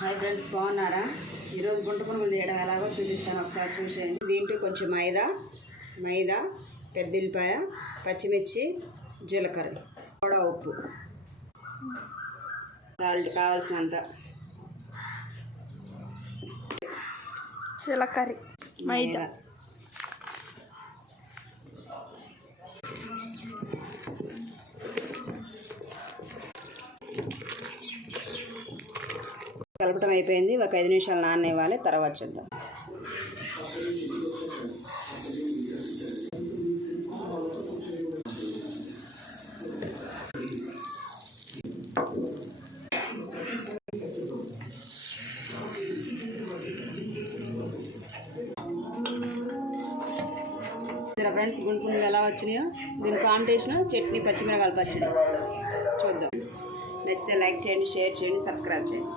Hi friends, బాగున్నారా? ఈరోజు గుంట పునుగులు చేయడం ఎలాగో చూపిస్తాను, ఒకసారి చూసేయండి. దీంట్లో కొంచెం మైదా, పెద్ద ఉల్లిపాయ, పచ్చిమిర్చి, జీలకర్ర, కూడా ఉప్పు, సాల్ట్ కావాల్సినంత, జీలకర్ర, మైదా, కలపటం అయిపోయింది. ఒక 5 నిమిషాలు నాననివ్వాలి, తర్వాత చూద్దాం. ఫ్రెండ్స్, గుంట పునుగులు ఎలా వచ్చినాయో, దీని కాంబినేషన్ చట్నీ, పచ్చిమిరకాయల పచ్చడి చూద్దాం. నచ్చితే లైక్ చేయండి, షేర్ చేయండి, సబ్స్క్రైబ్ చేయండి.